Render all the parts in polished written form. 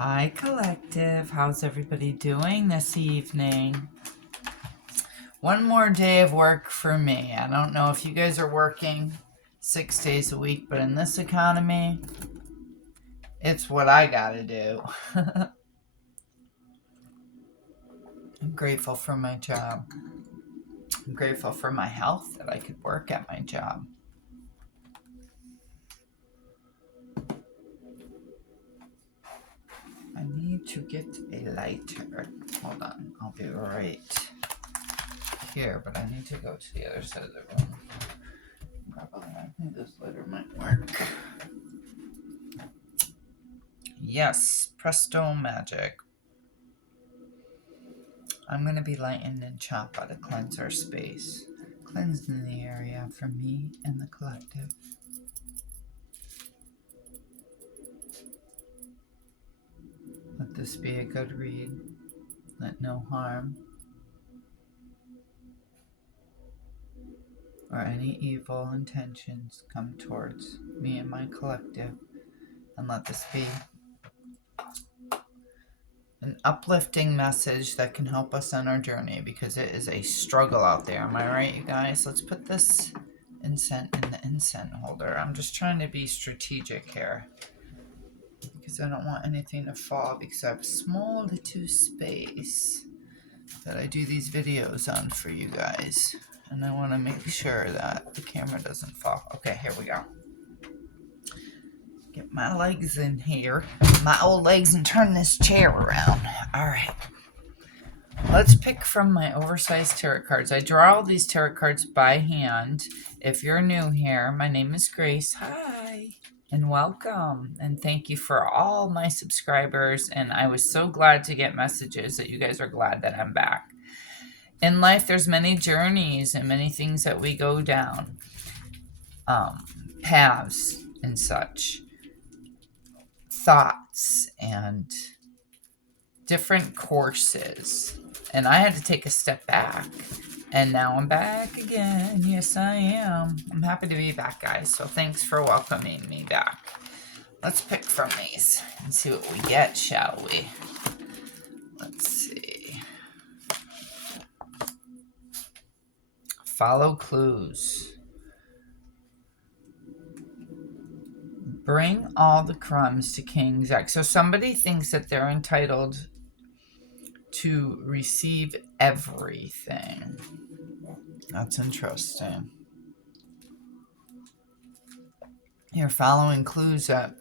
Hi, Collective. How's everybody doing this evening? One more day of work for me. I don't know if you guys are working 6 days a week, but in this economy, it's what I gotta do. I'm grateful for my job. I'm grateful for my health, that I could work at my job. I need to get a lighter. Hold on, I'll be right here, but I need to go to the other side of the room. I think this lighter might work. Yes, presto magic. I'm going to be lighting and Champa to cleanse our space. Cleansing the area for me and the collective. Let this be a good read. Let no harm or any evil intentions come towards me and my collective. And let this be an uplifting message that can help us on our journey, because it is a struggle out there. Am I right, you guys? Let's put this incense in the incense holder. I'm just trying to be strategic here, because I don't want anything to fall, because I have a small little space that I do these videos on for you guys, and I want to make sure that the camera doesn't fall. Okay, here we go. Get my legs in here, my old legs, and turn this chair around. All right. Let's pick from my oversized tarot cards. I draw all these tarot cards by hand. If you're new here, my name is Grace. Hi. And welcome. And thank you for all my subscribers. And I was so glad to get messages that you guys are glad that I'm back. In life, there's many journeys and many things that we go down. Paths and such. Thoughts and different courses. And I had to take a step back. And now I'm back again. Yes, I am. I'm happy to be back, guys. So thanks for welcoming me back. Let's pick from these and see what we get, shall we? Let's see. Follow clues. Bring all the crumbs to King Zach. So somebody thinks that they're entitled to receive everything. That's interesting. You're following clues that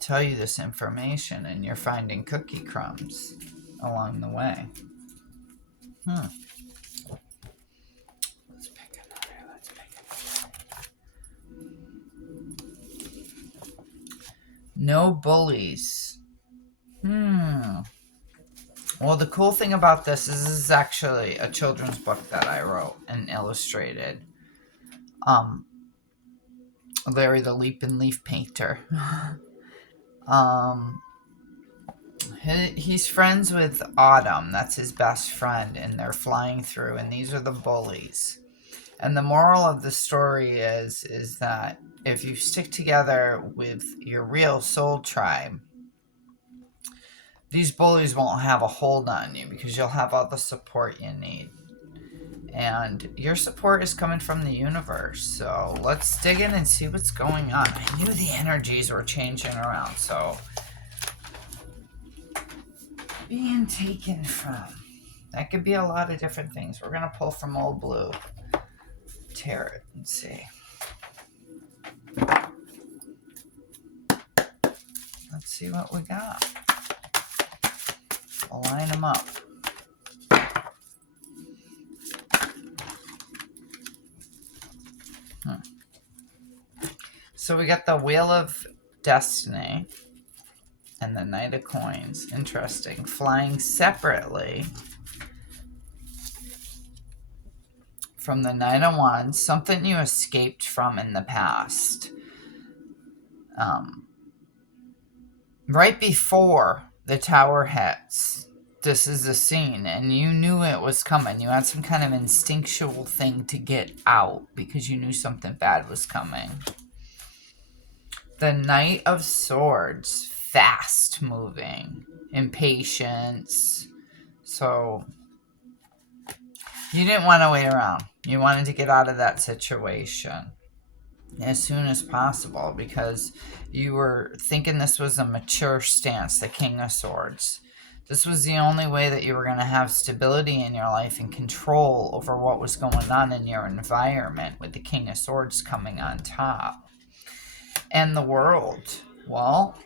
tell you this information, and you're finding cookie crumbs along the way. Let's pick another. No bullies. Well, the cool thing about this is actually a children's book that I wrote and illustrated. Larry the Leap and Leaf Painter. He's friends with Autumn. That's his best friend, and they're flying through, and these are the bullies. And the moral of the story is that if you stick together with your real soul tribe, these bullies won't have a hold on you, because you'll have all the support you need. And your support is coming from the universe. So let's dig in and see what's going on. I knew the energies were changing around. So being taken from. That could be a lot of different things. We're going to pull from Old Blue Tarot and see. Let's see what we got. We'll line them up. So we got the Wheel of Destiny and the Knight of Coins. Interesting. Flying separately from the Knight of Wands. Something you escaped from in the past. Right before the tower hits, this is the scene, and you knew it was coming. You had some kind of instinctual thing to get out because you knew something bad was coming. The Knight of Swords, fast moving, impatience. So you didn't want to wait around. You wanted to get out of that situation as soon as possible because you were thinking this was a mature stance, the King of Swords. This was the only way that you were going to have stability in your life and control over what was going on in your environment, with the King of Swords coming on top. And the world, well,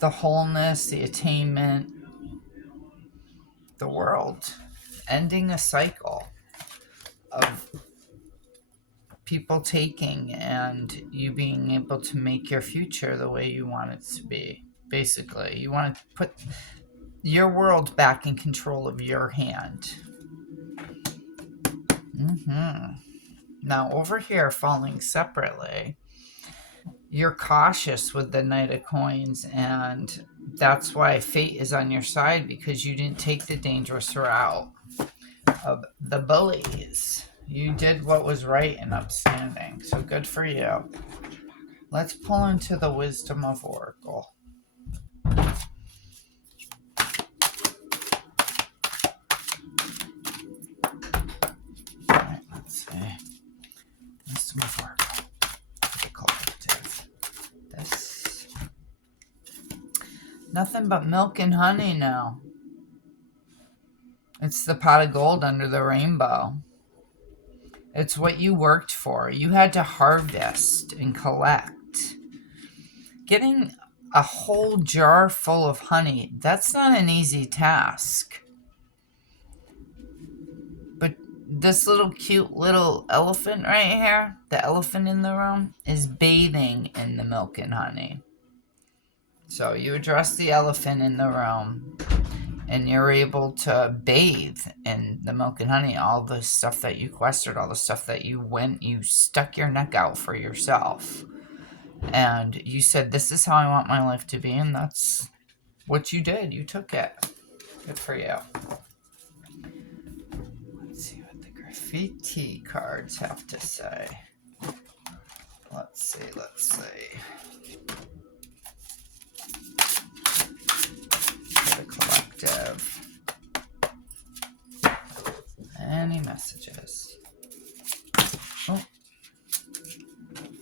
the wholeness, the attainment, the world, ending a cycle of people taking and you being able to make your future the way you want it to be. Basically, you want to put your world back in control of your hand. Now, over here, falling separately, you're cautious with the Knight of Coins, and that's why fate is on your side, because you didn't take the dangerous route of the bullies. You did what was right and upstanding, so good for you. Let's pull into the Wisdom of Oracle. Alright, let's see. Wisdom of Oracle. The collective. This. Nothing but milk and honey now. It's the pot of gold under the rainbow. It's what you worked for. You had to harvest and collect. Getting a whole jar full of honey, that's not an easy task. But this little cute little elephant right here, the elephant in the room, is bathing in the milk and honey. So you address the elephant in the room, and you're able to bathe in the milk and honey, all the stuff that you quested, all the stuff that you stuck your neck out for yourself. And you said, this is how I want my life to be, and that's what you did. You took it. Good for you. Let's see what the graffiti cards have to say. Let's see. The collective. Any messages? Oh.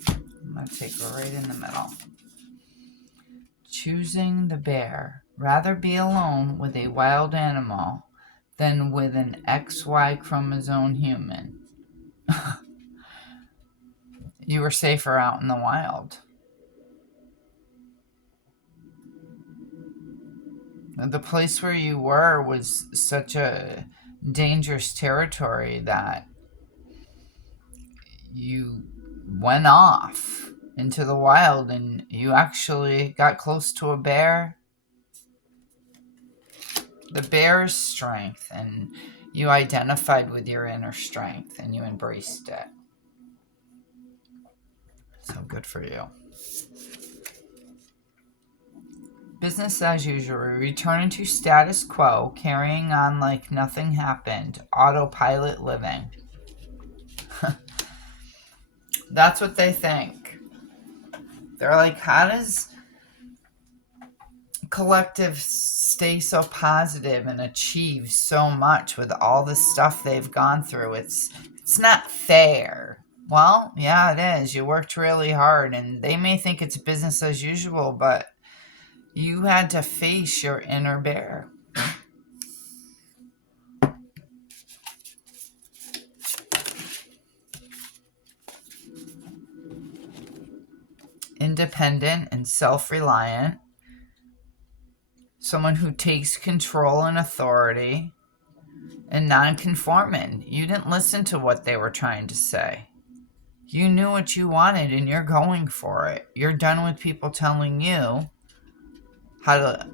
I'm going to take it right in the middle. Choosing the bear. Rather be alone with a wild animal than with an XY chromosome human. You were safer out in the wild. The place where you were was such a dangerous territory that you went off into the wild and you actually got close to a bear. The bear's strength, and you identified with your inner strength and you embraced it. So good for you. Business as usual, returning to status quo, carrying on like nothing happened, autopilot living. That's what they think. They're like, how does collective stay so positive and achieve so much with all the stuff they've gone through? It's not fair. Well, yeah, it is. You worked really hard, and they may think it's business as usual, but you had to face your inner bear. Independent and self-reliant. Someone who takes control and authority. And non-conforming. You didn't listen to what they were trying to say. You knew what you wanted and you're going for it. You're done with people telling you how to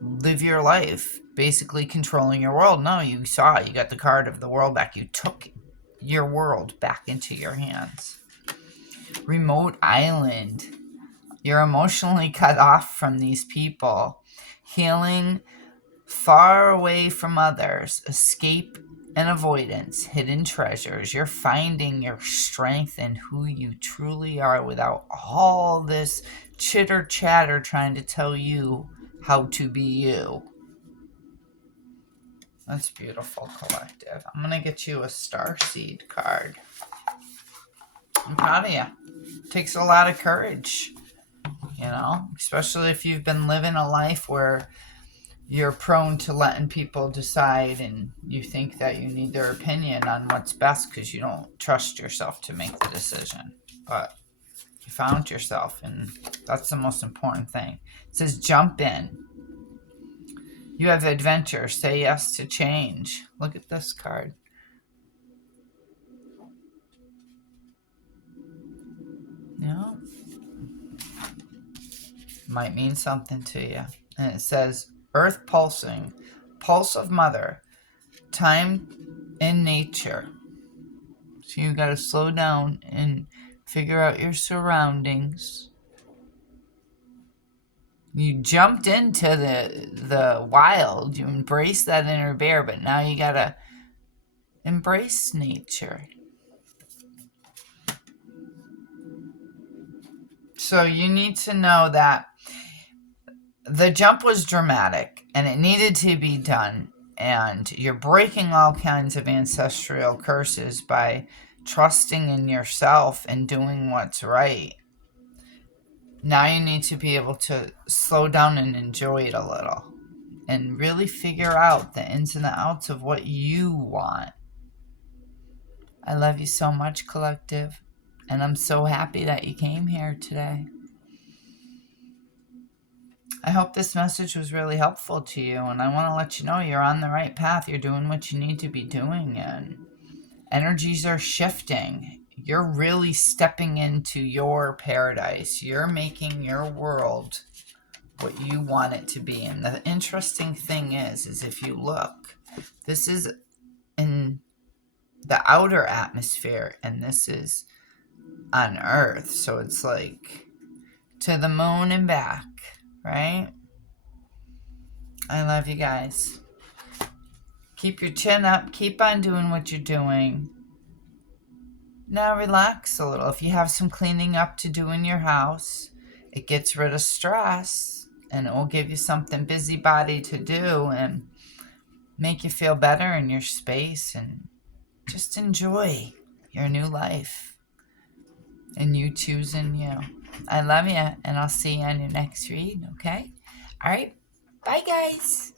live your life, basically controlling your world. No, you saw it. You got the card of the world back. You took your world back into your hands. Remote island. You're emotionally cut off from these people. Healing far away from others. Escape and avoidance, hidden treasures. You're finding your strength in who you truly are without all this chitter chatter trying to tell you how to be you. That's beautiful, Collective. I'm going to get you a Starseed card. I'm proud of you. It takes a lot of courage, you know, especially if you've been living a life where you're prone to letting people decide and you think that you need their opinion on what's best because you don't trust yourself to make the decision. But you found yourself, and that's the most important thing. It says jump in. You have adventure. Say yes to change. Look at this card. Yeah. Might mean something to you. And it says earth pulsing, pulse of mother, time in nature. So you got to slow down and figure out your surroundings. You jumped into the wild. You embraced that inner bear, but now you got to embrace nature. So you need to know that the jump was dramatic and it needed to be done. And you're breaking all kinds of ancestral curses by trusting in yourself and doing what's right. Now you need to be able to slow down and enjoy it a little and really figure out the ins and the outs of what you want. I love you so much, Collective, and I'm so happy that you came here today. I hope this message was really helpful to you, and I want to let you know you're on the right path. You're doing what you need to be doing, and energies are shifting. You're really stepping into your paradise. You're making your world what you want it to be. And the interesting thing is if you look, this is in the outer atmosphere, and this is on Earth. So it's like to the moon and back, right? I love you guys. Keep your chin up. Keep on doing what you're doing. Now relax a little. If you have some cleaning up to do in your house, it gets rid of stress and it will give you something busybody to do and make you feel better in your space and just enjoy your new life and you choosing you. I love you, and I'll see you on your next read, okay? All right. Bye, guys.